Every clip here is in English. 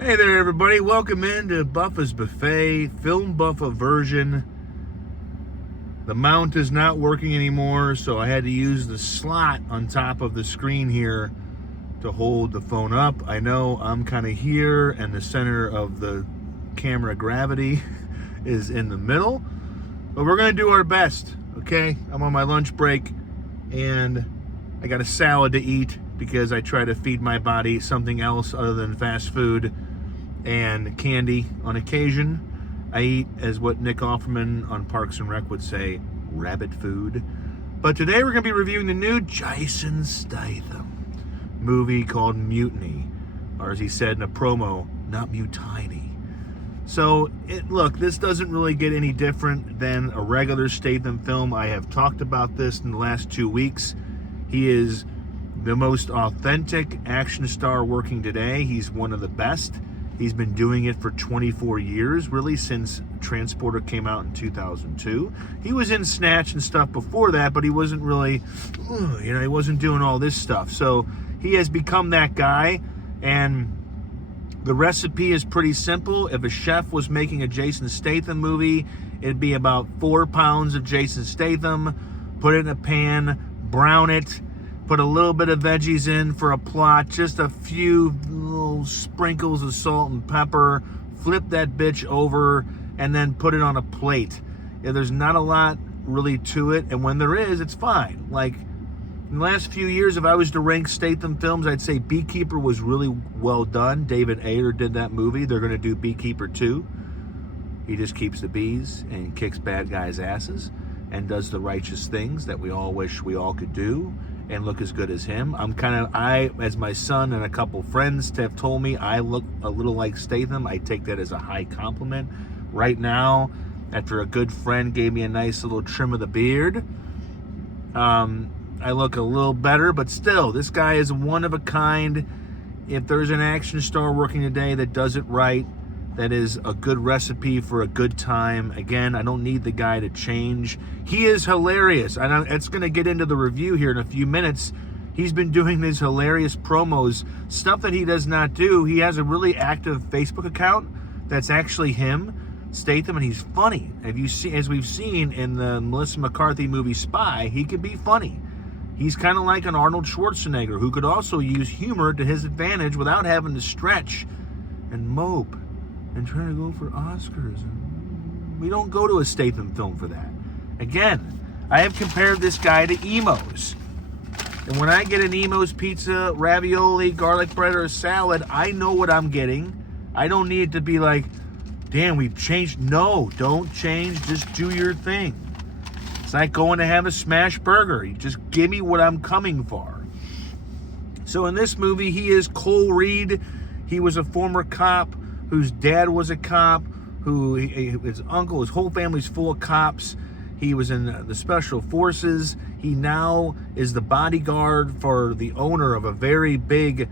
Hey there, everybody. Welcome into Buffa's Buffet, Film Buffa version. The mount is not working anymore, so I had to use the slot on top of the screen here to hold the phone up. I know I'm kind of here, and the center of the camera gravity is in the middle, but we're going to do our best, okay? I'm on my lunch break, and I got a salad to eat because I try to feed my body something else other than fast food and candy on occasion. I eat, as what Nick Offerman on Parks and Rec would say, rabbit food. But today we're going to be reviewing the new Jason Statham movie called Mutiny, or as he said in a promo, not Mutiny. So, look, this doesn't really get any different than a regular Statham film. I have talked about this in the last 2 weeks. He is the most authentic action star working today. He's one of the best. He's been doing it for 24 years, really, since Transporter came out in 2002. He was in Snatch and stuff before that, but he wasn't really, he wasn't doing all this stuff. So he has become that guy, and the recipe is pretty simple. If a chef was making a Jason Statham movie, it'd be about 4 pounds of Jason Statham, put it in a pan, brown it, put a little bit of veggies in for a plot, just a few little sprinkles of salt and pepper, flip that bitch over, and then put it on a plate. Yeah, there's not a lot really to it, and when there is, it's fine. Like, in the last few years, if I was to rank Statham films, I'd say Beekeeper was really well done. David Ayer did that movie. They're going to do Beekeeper 2. He just keeps the bees and kicks bad guys' asses and does the righteous things that we all wish we all could do and look as good as him. As my son and a couple friends have told me, I look a little like Statham. I take that as a high compliment. Right now, after a good friend gave me a nice little trim of the beard, I look a little better, but still, this guy is one of a kind. If there's an action star working today that does it right, that is a good recipe for a good time. Again, I don't need the guy to change. He is hilarious. It's going to get into the review here in a few minutes. He's been doing these hilarious promos, stuff that he does not do. He has a really active Facebook account that's actually him, Statham, and he's funny. As we've seen in the Melissa McCarthy movie Spy, he can be funny. He's kind of like an Arnold Schwarzenegger who could also use humor to his advantage without having to stretch and mope and trying to go for Oscars. We don't go to a Statham film for that. Again, I have compared this guy to Emo's. And when I get an Emo's pizza, ravioli, garlic bread, or a salad, I know what I'm getting. I don't need to be like, damn, we've changed. No, don't change. Just do your thing. It's like going to have a smash burger. You just give me what I'm coming for. So in this movie, he is Cole Reed. He was a former cop whose dad was a cop, his uncle, his whole family's full of cops. He was in the special forces. He now is the bodyguard for the owner of a very big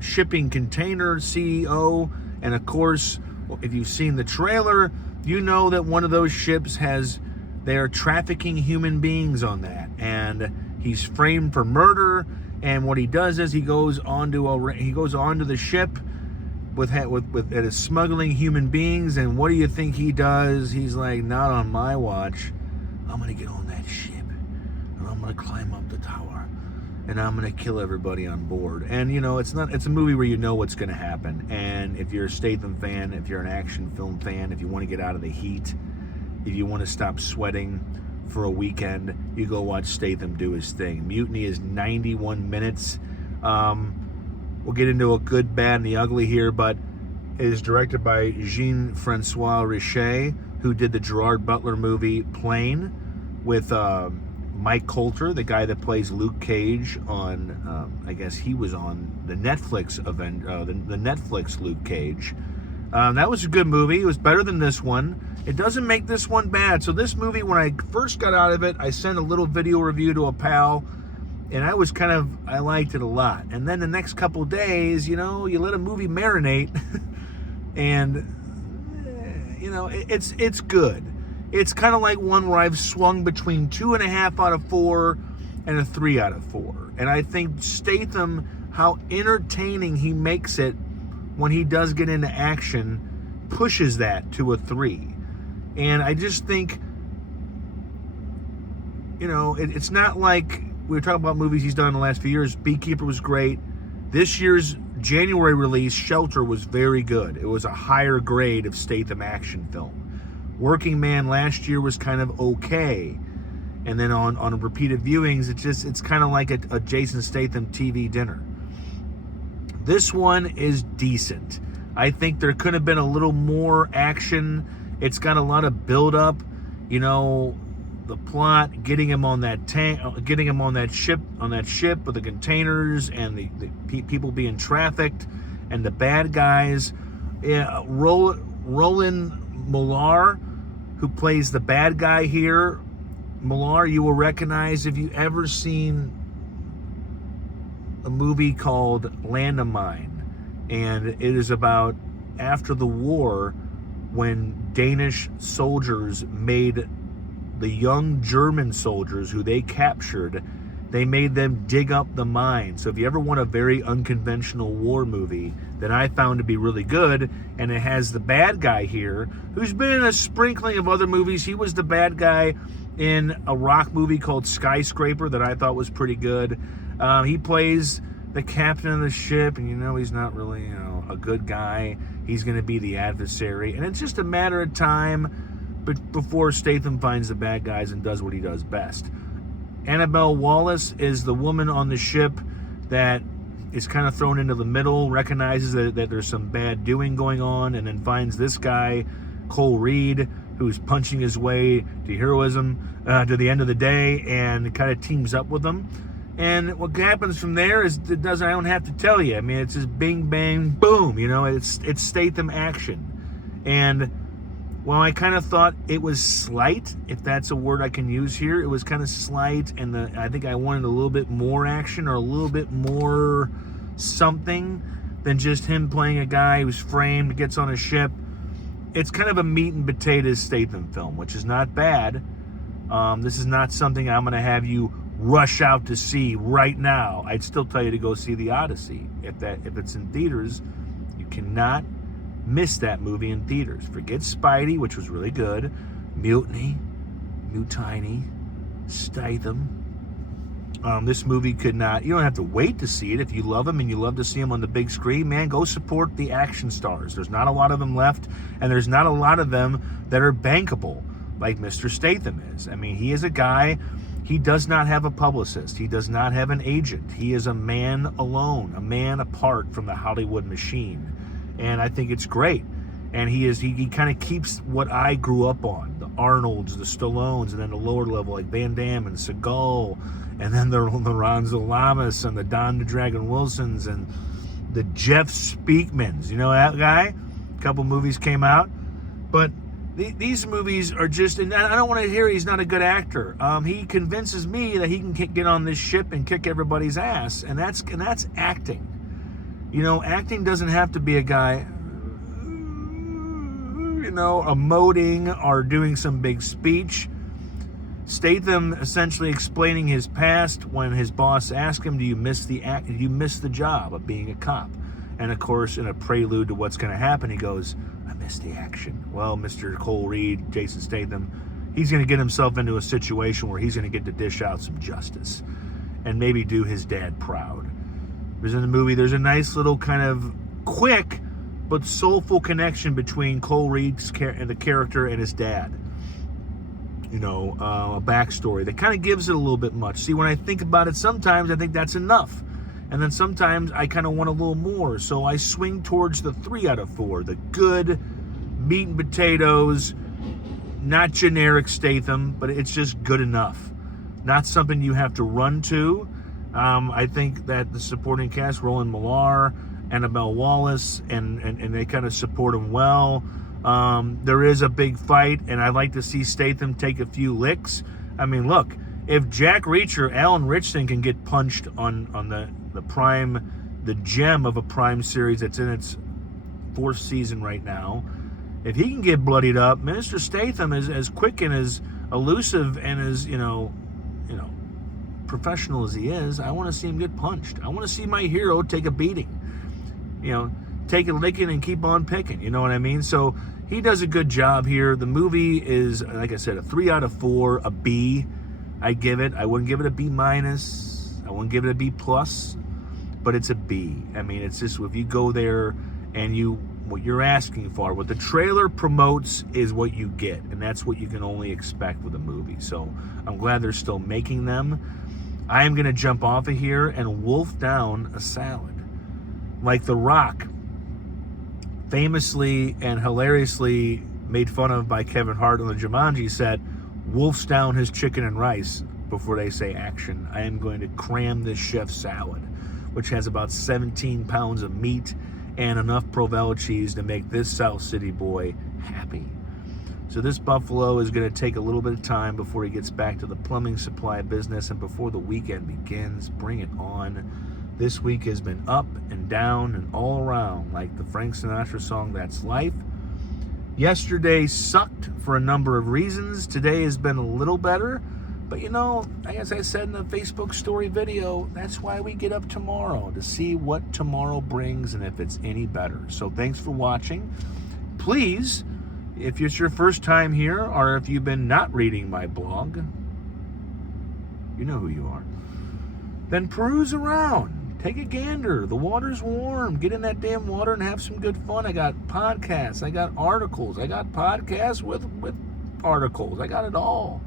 shipping container CEO. And of course, if you've seen the trailer, you know that one of those ships they are trafficking human beings on that. And he's framed for murder. And what he does is he goes onto the ship with smuggling human beings, and what do you think he does? He's like, not on my watch. I'm gonna get on that ship, and I'm gonna climb up the tower, and I'm gonna kill everybody on board. And it's a movie where you know what's gonna happen. And if you're a Statham fan, if you're an action film fan, if you want to get out of the heat, if you want to stop sweating for a weekend, you go watch Statham do his thing. Mutiny is 91 minutes. We'll get into a good, bad, and the ugly here, but it is directed by Jean-Francois Richet, who did the Gerard Butler movie Plane with Mike Coulter, the guy that plays Luke Cage on, I guess he was on the Netflix event, the Netflix Luke Cage. That was a good movie. It was better than this one. It doesn't make this one bad. So this movie, when I first got out of it, I sent a little video review to a pal, and I liked it a lot. And then the next couple days, you let a movie marinate, and, it's good. It's kind of like one where I've swung between 2.5 out of 4 and a 3 out of 4. And I think Statham, how entertaining he makes it when he does get into action, pushes that to a 3. And I just think, it's not like we were talking about movies he's done in the last few years. Beekeeper was great. This year's January release, Shelter, was very good. It was a higher grade of Statham action film. Working Man last year was kind of okay. And then on repeated viewings, it's kind of like a Jason Statham TV dinner. This one is decent. I think there could have been a little more action. It's got a lot of build-up. The plot, getting him on that tank, getting him on that ship with the containers, and the people being trafficked, and the bad guys. Roland Millar, who plays the bad guy here. Millar, you will recognize if you've ever seen a movie called Land of Mine, and it is about after the war when Danish soldiers made the young German soldiers who they captured, they made them dig up the mine. So if you ever want a very unconventional war movie that I found to be really good, and it has the bad guy here, who's been in a sprinkling of other movies. He was the bad guy in a rock movie called Skyscraper that I thought was pretty good. He plays the captain of the ship, and he's not really a good guy. He's going to be the adversary, and it's just a matter of time but before Statham finds the bad guys and does what he does best. Annabelle Wallace is the woman on the ship that is kind of thrown into the middle, recognizes that there's some bad doing going on, and then finds this guy, Cole Reed, who's punching his way to heroism to the end of the day, and kind of teams up with them. And what happens from there is I don't have to tell you. I mean, it's just bing, bang, boom. It's Statham action. And while I kind of thought it was slight, if that's a word I can use here, it was kind of slight, and I think I wanted a little bit more action or a little bit more something than just him playing a guy who's framed, gets on a ship. It's kind of a meat and potatoes Statham film, which is not bad. This is not something I'm going to have you rush out to see right now. I'd still tell you to go see The Odyssey. If it's in theaters, you cannot miss that movie in theaters. Forget Spidey, which was really good. Mutiny, Statham. This movie could not. You don't have to wait to see it. If you love him and you love to see him on the big screen, man, go support the action stars. There's not a lot of them left, and there's not a lot of them that are bankable like Mr. Statham is. I mean, he is a guy. He does not have a publicist. He does not have an agent. He is a man alone, a man apart from the Hollywood machine. And I think it's great. And he kind of keeps what I grew up on, the Arnolds, the Stallones, and then the lower level like Van Damme and Seagal, and then the Ronzo Lamas and the Don the Dragon Wilsons and the Jeff Speakmans. You know that guy? A couple movies came out. But these movies are just, and I don't want to hear he's not a good actor. He convinces me that he can get on this ship and kick everybody's ass, and that's acting. Acting doesn't have to be a guy, emoting or doing some big speech. Statham essentially explaining his past when his boss asked him, do you miss the job of being a cop? And of course, in a prelude to what's going to happen, he goes, I miss the action. Well, Mr. Cole Reed, Jason Statham, he's going to get himself into a situation where he's going to get to dish out some justice and maybe do his dad proud. There's in the movie, there's a nice little kind of quick but soulful connection between Cole Reed's the character and his dad. A backstory that kind of gives it a little bit much. See, when I think about it, sometimes I think that's enough. And then sometimes I kind of want a little more. So I swing towards the 3 out of 4. The good meat and potatoes, not generic Statham, but it's just good enough. Not something you have to run to. I think that the supporting cast, Roland Millar, Annabelle Wallace, and they kind of support him well. There is a big fight, and I'd like to see Statham take a few licks. I mean, look, if Jack Reacher, Alan Ritchson can get punched on the Prime, the gem of a Prime series that's in its 4th season right now, if he can get bloodied up, Mr. Statham is as quick and as elusive and as, professional as he is, I want to see him get punched. I want to see my hero take a beating. take a licking and keep on picking. You know what I mean? So he does a good job here. The movie is, like I said, a 3 out of 4, a B. I give it. I wouldn't give it a B minus. I wouldn't give it a B plus, but it's a B. I mean, it's just, if you go there and what you're asking for, what the trailer promotes is what you get, and that's what you can only expect with a movie. So I'm glad they're still making them. I am going to jump off of here and wolf down a salad. Like The Rock, famously and hilariously made fun of by Kevin Hart on the Jumanji set, wolfs down his chicken and rice before they say action. I am going to cram this chef salad, which has about 17 pounds of meat and enough Provolone cheese to make this South City boy happy. So this buffalo is going to take a little bit of time before he gets back to the plumbing supply business and before the weekend begins. Bring it on. This week has been up and down and all around, like the Frank Sinatra song, That's Life. Yesterday sucked for a number of reasons. Today has been a little better. But you know, as I said in the Facebook story video, that's why we get up tomorrow, to see what tomorrow brings and if it's any better. So thanks for watching. Please, if it's your first time here or if you've been not reading my blog, you know who you are, then peruse around. Take a gander. The water's warm. Get in that damn water and have some good fun. I got podcasts. I got articles. I got podcasts with articles. I got it all.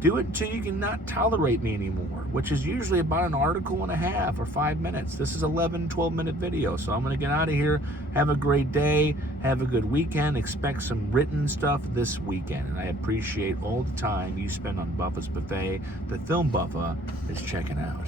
Do it until you cannot tolerate me anymore, which is usually about an article and a half or 5 minutes. This is 11, 12-minute video. So I'm going to get out of here. Have a great day. Have a good weekend. Expect some written stuff this weekend. And I appreciate all the time you spend on Buffa's Buffet. The film Buffa is checking out.